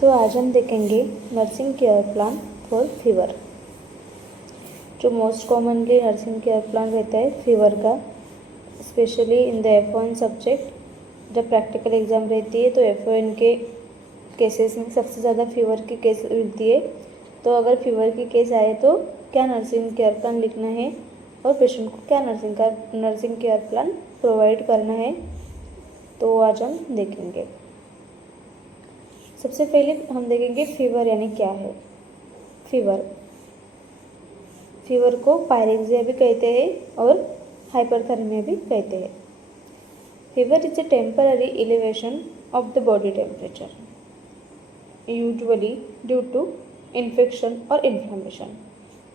तो आज हम देखेंगे nursing care plan for fever. जो most commonly nursing care plan रहता है फीवर का, specially in the F1 subject. जब प्रैक्टिकल एग्ज़ाम रहती है तो F1 के केसेस में सबसे ज़्यादा फीवर की केस मिलती है। तो अगर फीवर की केस आए तो क्या नर्सिंग केयर प्लान लिखना है और पेशेंट को क्या नर्सिंग केयर प्लान प्रोवाइड करना है, तो आज हम देखेंगे। सबसे पहले हम देखेंगे फीवर यानी क्या है। फीवर को पायरेक्सिया भी कहते हैं और हाइपरथर्मिया भी कहते हैं। Fever is a temporary elevation of the body temperature, usually due to infection और इन्फ्लेमेशन।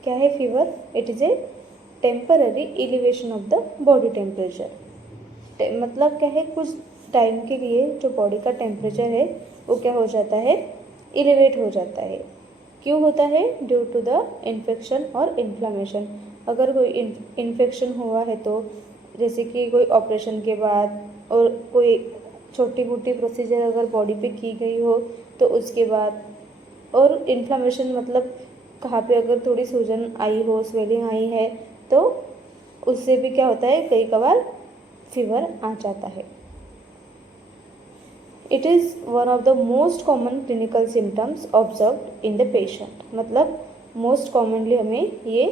क्या है fever? It is a temporary elevation of the body temperature. मतलब क्या है, कुछ टाइम के लिए जो बॉडी का टेम्परेचर है वो क्या हो जाता है, एलिवेट हो जाता है। क्यों होता है? ड्यू टू द इन्फेक्शन और इन्फ्लामेशन। अगर कोई इन्फेक्शन हुआ है तो, जैसे कि कोई ऑपरेशन के बाद और कोई छोटी मोटी प्रोसीजर अगर बॉडी पे की गई हो तो उसके बाद, और इन्फ्लामेशन मतलब कहाँ पे अगर थोड़ी सूजन आई हो, स्वेलिंग आई है, तो उससे भी क्या होता है, कई कभार फीवर आ जाता है। It is one of the most common clinical symptoms observed in the patient. मतलब मोस्ट कॉमनली हमें ये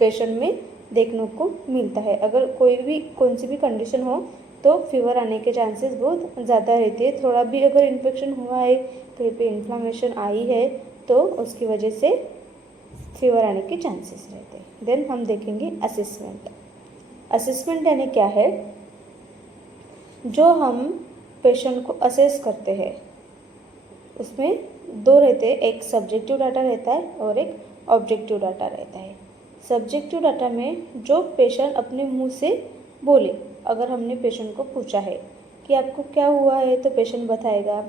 पेशेंट में देखने को मिलता है। अगर कौन सी भी कंडीशन हो तो फीवर आने के चांसेस बहुत ज़्यादा रहते हैं। थोड़ा भी अगर इन्फेक्शन हुआ है, कहीं पे इन्फ्लामेशन आई है, तो उसकी वजह से फीवर आने के चांसेस रहते हैं। देन हम देखेंगे असेसमेंट। असेसमेंट यानी क्या है? जो हम पेशेंट को असेस करते हैं उसमें दो रहते हैं, एक सब्जेक्टिव डाटा रहता है और एक ऑब्जेक्टिव डाटा रहता है। सब्जेक्टिव डाटा में जो पेशेंट अपने मुंह से बोले, अगर हमने पेशेंट को पूछा है कि आपको क्या हुआ है, तो पेशेंट बताएगा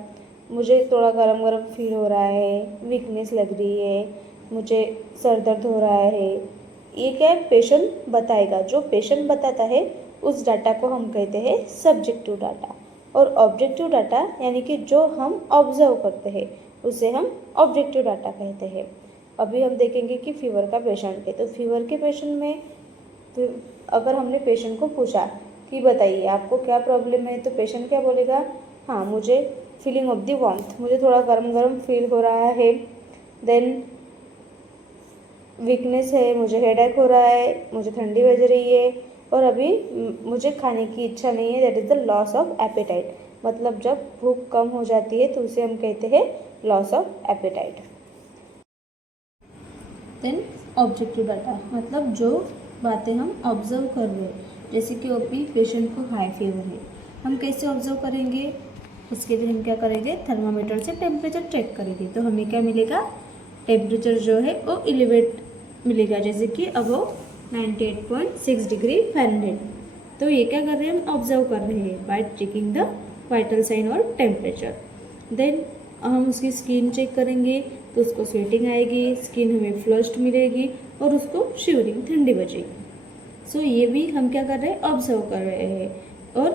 मुझे थोड़ा गरम गरम फील हो रहा है, वीकनेस लग रही है, मुझे सर दर्द हो रहा है। ये क्या है, पेशेंट बताएगा। जो पेशेंट बताता है उस डाटा को हम कहते हैं सब्जेक्टिव डाटा। और ऑब्जेक्टिव डाटा यानी कि जो हम ऑब्जर्व करते हैं उसे हम ऑब्जेक्टिव डाटा कहते हैं। अभी हम देखेंगे कि फीवर का पेशेंट है, तो फीवर के पेशेंट में अगर हमने पेशेंट को पूछा कि बताइए आपको क्या प्रॉब्लम है, तो पेशेंट क्या बोलेगा, हाँ मुझे फीलिंग ऑफ द वार्मथ, मुझे थोड़ा गर्म गर्म फील हो रहा है, देन वीकनेस है, मुझे हेडेक हो रहा है, मुझे ठंडी बज रही है, और अभी मुझे खाने की इच्छा नहीं है। That is the loss of apatite. मतलब जब भूख कम हो जाती है तो उसे हम कहते हैं loss of appetite. Then objective data, मतलब जो बातें हम ऑब्जर्व कर रहे हैं। जैसे कि अभी पेशेंट को हाई फीवर है, हम कैसे ऑब्जर्व करेंगे? उसके लिए हम क्या करेंगे, थर्मामीटर से टेम्परेचर चेक करेंगे। तो हमें क्या मिलेगा, टेम्परेचर जो है वो एलिवेट मिलेगा, जैसे कि अबव 98.6 डिग्री फ़ारेनहाइट। तो ये क्या कर रहे हैं, हम ऑब्जर्व कर रहे हैं by checking the vital sign और टेम्परेचर। देन हम उसकी स्किन चेक करेंगे तो उसको स्वेटिंग आएगी, स्किन हमें फ्लश्ड मिलेगी और उसको शिवरिंग, ठंडी बजेगी। सो ये भी हम क्या कर रहे हैं, ऑब्जर्व कर रहे हैं। और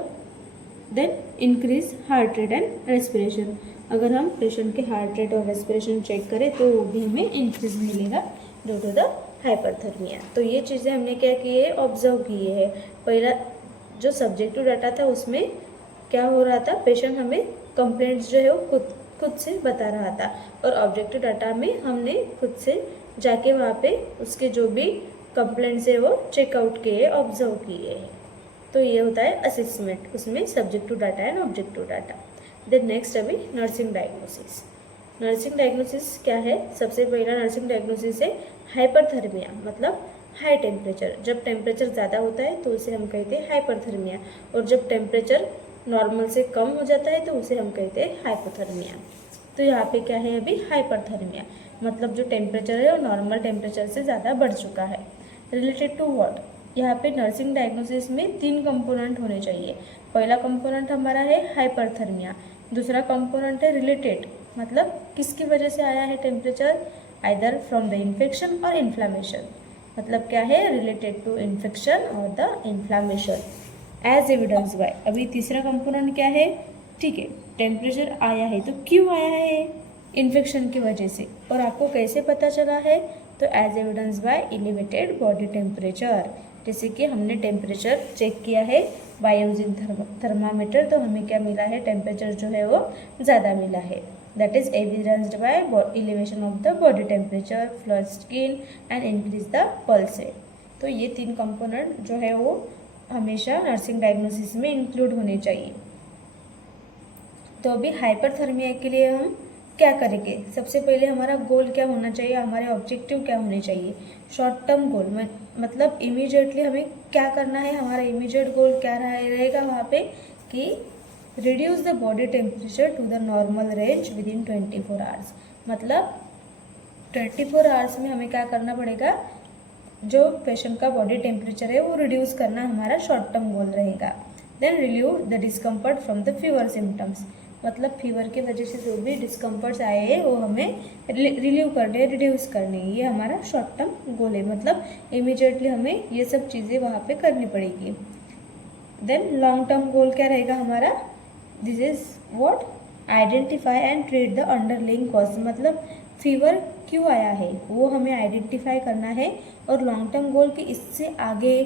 then increase heart rate and respiration. अगर हम पेशेंट के हार्ट रेट और रेस्पिरेशन चेक करें तो वो भी हमें इंक्रीज मिलेगा ड्यू टू द हाइपरथर्मिया। तो ये चीज़ें हमने क्या की है, ऑब्जर्व की है। पहला जो सब्जेक्टिव डाटा था उसमें क्या हो रहा था, पेशेंट हमें कंप्लेंट्स जो है वो खुद से बता रहा था, और ऑब्जेक्टिव डाटा में हमने खुद से जाके वहाँ पे उसके जो भी कंप्लेंट्स है वो चेकआउट किए, ऑब्जर्व किए हैं। तो ये होता है असेसमेंट, उसमें subjective data and objective data. Then next अभी नर्सिंग डायग्नोसिस। नर्सिंग डायग्नोसिस क्या है? सबसे पहला नर्सिंग डायग्नोसिस है हाइपरथर्मिया, मतलब हाई टेम्परेचर। जब टेम्परेचर ज़्यादा होता है तो उसे हम कहते हैं हाइपरथर्मिया, और जब टेम्परेचर नॉर्मल से कम हो जाता है तो उसे हम कहते हैं हाइपोथर्मिया। तो यहाँ पे क्या है, अभी हाइपरथर्मिया, मतलब जो टेम्परेचर है वो नॉर्मल टेम्परेचर से ज़्यादा बढ़ चुका है। Related to what? यहाँ पे नर्सिंग डायग्नोसिस में 3 कंपोनेंट होने चाहिए। पहला कंपोनेंट हमारा है हाइपरथर्मिया, दूसरा कंपोनेंट है रिलेटेड, मतलब किसकी वजह से आया है temperature, either from the infection और इन्फ्लामेशन। मतलब क्या है, रिलेटेड टू इन्फेक्शन और the inflammation as evidence by. अभी तीसरा कंपोनेंट क्या है, ठीक है, टेम्परेचर आया है, तो क्यों आया है? इन्फेक्शन की वजह से। और आपको कैसे पता चला है? तो as evidence by elevated body temperature. जैसे कि हमने टेम्परेचर चेक किया है बाय यूजिंग थर्मामीटर, तो हमें क्या मिला है? टेम्परेचर जो है वो ज़्यादा मिला है। That is evidenced by elevation of the body temperature, flushed skin and increase the pulse rate. तो ये 3 कंपोनेंट जो है वो हमेशा नर्सिंग डायग्नोसिस में इंक्लूड होने चाहिए। तो अभी हाइपरथर्मिया के लिए हम क्या करेंगे? सबसे पहले हमारा गोल क्या होना चाहिए, हमारे ऑब्जेक्टिव क्या होने चाहिए? शॉर्ट टर्म गोल में मतलब इमीडिएटली हमें क्या करना है, हमारा इमीडिएट गोल क्या रहेगा वहाँ पे कि reduce the body temperature to the normal range within 24 hours. मतलब 24 आवर्स में हमें क्या करना पड़ेगा? जो पेशेंट का बॉडी टेम्परेचर है वो रिड्यूस करना हमारा शॉर्ट टर्म गोल रहेगा। Then relieve the discomfort from the fever symptoms. मतलब फीवर की वजह से जो भी डिस्कम्फर्ट्स आए हैं वो हमें रिलीव करने, रिड्यूस करने, ये हमारा शॉर्ट टर्म गोल है। मतलब इमीडिएटली हमें ये सब चीज़ें वहाँ पे करनी पड़ेगी। देन लॉन्ग टर्म गोल क्या रहेगा हमारा? This is what? Identify and treat the underlying cause. मतलब फीवर क्यों आया है वो हमें आइडेंटिफाई करना है। और लॉन्ग टर्म गोल कि इससे आगे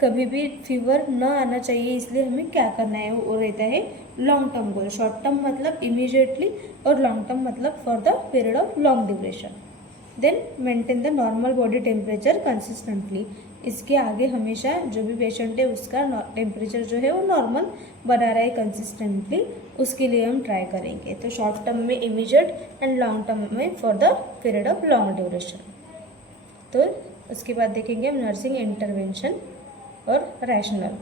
कभी भी फीवर न आना चाहिए, इसलिए हमें क्या करना है वो रहता है long term goal. Short term मतलब इमीडिएटली और लॉन्ग टर्म मतलब for the period of long duration. Then maintain the normal body temperature consistently. इसके आगे हमेशा जो भी पेशेंट है उसका टेम्परेचर जो है वो नॉर्मल बना रहा है कंसिस्टेंटली, उसके लिए हम ट्राई करेंगे। तो शॉर्ट टर्म में इमीडिएट एंड लॉन्ग टर्म में for the period of long duration. तो उसके बाद देखेंगे हम नर्सिंग इंटरवेंशन और रैशनल।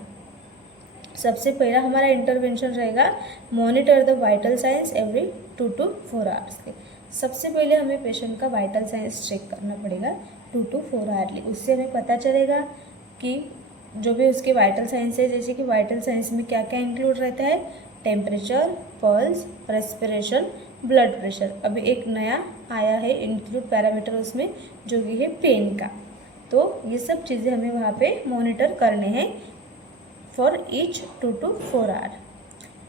सबसे पहला हमारा इंटरवेंशन रहेगा monitor the vital science every 2 to 4 hours के। सबसे पहले हमें पेशेंट का वाइटल साइंस चेक करना पड़ेगा 2 to 4 आवर्ली। उससे हमें पता चलेगा कि जो भी उसके वाइटल साइंस है, जैसे कि वाइटल साइंस में क्या क्या इंक्लूड रहता है? Temperature, pulse, respiration, blood pressure. अभी एक नया आया है इंक्लूड पैरामीटर उसमें जो कि है पेन का। तो ये सब चीज़ें हमें वहाँ पे मॉनिटर करने हैं फॉर ईच 2 to 4 आवर।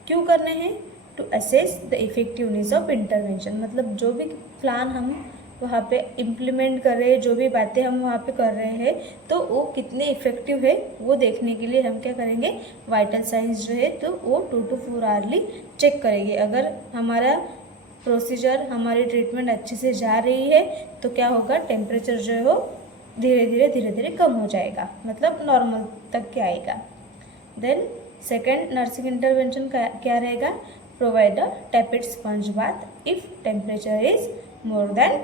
क्यों करने हैं? To assess the effectiveness of intervention. मतलब जो भी प्लान हम वहाँ पे इम्प्लीमेंट कर रहे हैं, जो भी बातें हम वहाँ पे कर रहे हैं, तो वो कितने इफेक्टिव है वो देखने के लिए हम क्या करेंगे? वाइटल साइंस जो है तो वो 2 to 4 आवर्ली चेक करेंगे। अगर हमारा प्रोसीजर, हमारी ट्रीटमेंट अच्छे से जा रही है तो क्या होगा? टेम्परेचर जो है वो धीरे धीरे कम हो जाएगा, मतलब नॉर्मल तक के आएगा। देन सेकेंड नर्सिंग इंटरवेंशन क्या रहेगा? Provide a tepid sponge bath if temperature is more than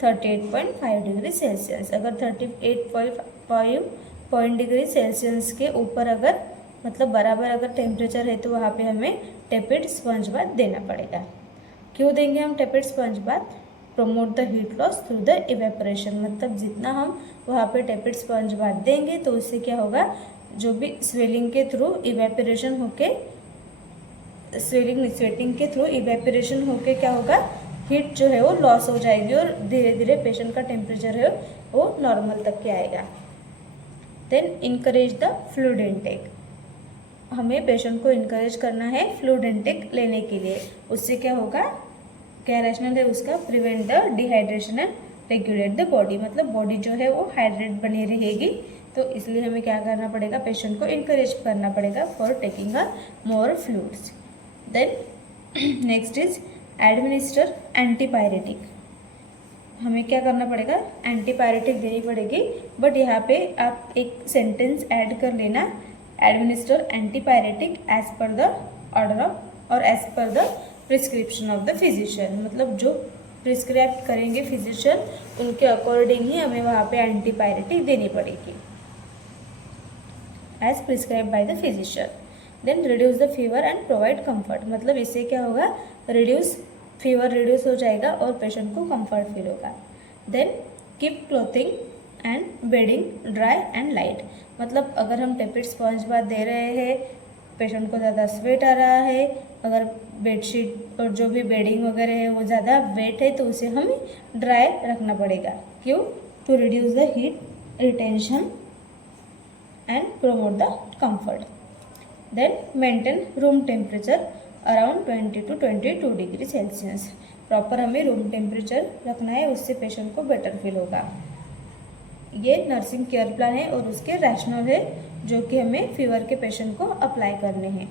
38.5 degree Celsius. अगर 38.5 डिग्री सेल्सियस के ऊपर अगर मतलब बराबर अगर टेम्परेचर है तो वहाँ पे हमें टैपेड स्पंज बाथ देना पड़ेगा। क्यों देंगे हम tepid sponge bath? Promote the heat loss through the evaporation. मतलब जितना हम वहाँ पे टैपेड स्पंज बाथ देंगे तो उससे क्या होगा? जो भी स्वेलिंग के थ्रू इवेपोरेशन होके, स्वेटिंग के थ्रू इवेपोरेशन होके क्या होगा? हीट जो है वो लॉस हो जाएगी और धीरे धीरे पेशेंट का टेम्परेचर है वो नॉर्मल तक के आएगा। Then encourage the fluid intake. हमें पेशेंट को इनकरेज करना है फ्लूइड इनटेक लेने के लिए। उससे क्या होगा? क्या रैशनल है उसका? Prevent the dehydration and regulate the body. मतलब बॉडी जो है वो हाइड्रेट बनी रहेगी, तो इसलिए हमें क्या करना पड़ेगा? पेशेंट को इनकरेज करना पड़ेगा for taking a more fluids. Then next is administer antipyretic. हमें क्या करना पड़ेगा? एंटीपायरेटिक देनी पड़ेगी। बट यहाँ पे आप एक सेंटेंस ऐड कर लेना, administer antipyretic as per the order of और as per the prescription of the physician. मतलब जो प्रिस्क्राइब करेंगे फिजिशियन उनके अकॉर्डिंग ही हमें वहाँ पे एंटीपायरेटिक देनी पड़ेगी as prescribe by the physician. Then reduce the fever and provide comfort. मतलब इससे क्या होगा? फीवर रिड्यूस हो जाएगा और पेशेंट को कंफर्ट फील होगा। Then keep clothing and bedding dry and light. मतलब अगर हम टैपेड स्पंज बाथ दे रहे हैं, पेशेंट को ज़्यादा स्वेट आ रहा है, अगर बेडशीट और जो भी बेडिंग वगैरह है वो ज़्यादा वेट है तो उसे हमें ड्राई रखना पड़ेगा। क्यों? To reduce the heat retention and promote the comfort. Then maintain room temperature around 20 to 22 degree Celsius. Proper हमें रूम टेम्परेचर रखना है, उससे पेशेंट को बेटर फील होगा। ये नर्सिंग केयर प्लान है और उसके रैशनल है जो कि हमें फीवर के पेशेंट को अप्लाई करने हैं।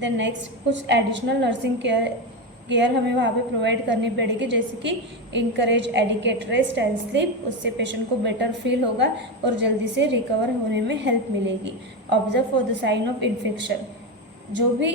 देन नेक्स्ट कुछ एडिशनल नर्सिंग केयर हमें वहाँ पे प्रोवाइड करनी पड़ेगी, जैसे कि encourage adequate rest and sleep, उससे पेशेंट को बेटर फील होगा और जल्दी से रिकवर होने में हेल्प मिलेगी। Observe for the sign of infection, जो भी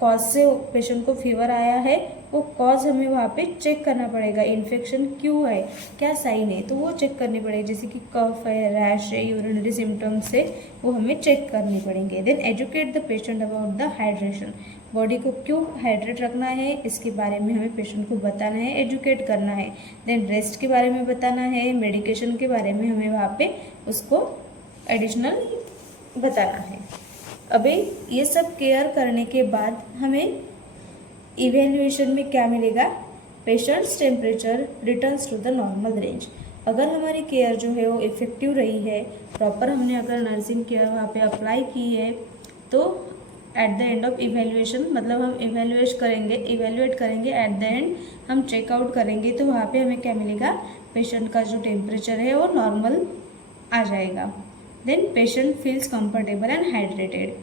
कॉज से पेशेंट को फीवर आया है वो कॉज हमें वहाँ पे चेक करना पड़ेगा। इन्फेक्शन क्यों है, क्या साइन है, तो वो चेक करनी पड़ेगी, जैसे कि कफ है, रैश है, यूरिनरी सिम्टम्स है, वो हमें चेक करनी पड़ेंगे। Then educate the patient about the hydration, body को क्यों हाइड्रेट रखना है इसके बारे में हमें पेशेंट को बताना है, एजुकेट करना है। देन रेस्ट के बारे में बताना है, मेडिकेशन के बारे में हमें वहाँ पे उसको एडिशनल बताना है। अभी ये सब केयर करने के बाद हमें इवेल्युएशन में क्या मिलेगा, patient's temperature returns to the normal range. अगर हमारी केयर जो है वो इफ़ेक्टिव रही है, प्रॉपर हमने अगर नर्सिंग केयर वहाँ पे अप्लाई की है, तो at the end of evaluation, मतलब हम इवेल्युएट करेंगे एट द एंड हम चेकआउट करेंगे, तो वहाँ पे हमें क्या मिलेगा, पेशेंट का जो टेम्परेचर है वो नॉर्मल आ जाएगा। Then patient feels comfortable and hydrated,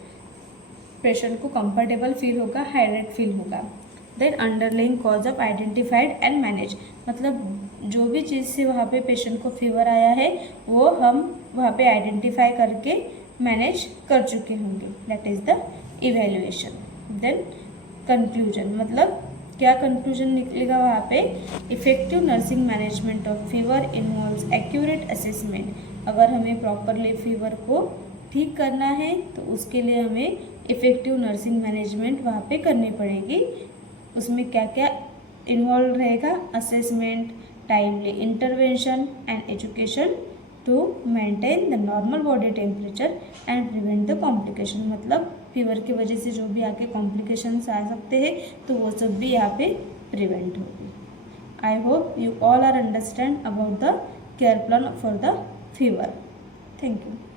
patient को कंफर्टेबल फील होगा, हाइड्रेट फील होगा। Then underlying cause of identified and manage, मतलब जो भी चीज़ से वहाँ पे पेशेंट को फीवर आया है वो हम वहाँ पे आइडेंटिफाई करके मैनेज कर चुके होंगे, that is the evaluation. Then conclusion, मतलब क्या कंक्लूजन निकलेगा वहाँ पे, effective nursing management of fever involves accurate assessment. अगर हमें प्रॉपरली फीवर को ठीक करना है तो उसके लिए हमें इफ़ेक्टिव नर्सिंग मैनेजमेंट वहाँ पे करनी पड़ेगी। उसमें क्या क्या इन्वॉल्व रहेगा, assessment, timely intervention and education to maintain the normal body temperature and prevent the complication, मतलब फीवर की वजह से जो भी आके कॉम्प्लिकेशंस आ सकते हैं तो वो सब भी यहाँ पे प्रिवेंट होगी। I hope you all are understand about the care plan for the fever. Thank you.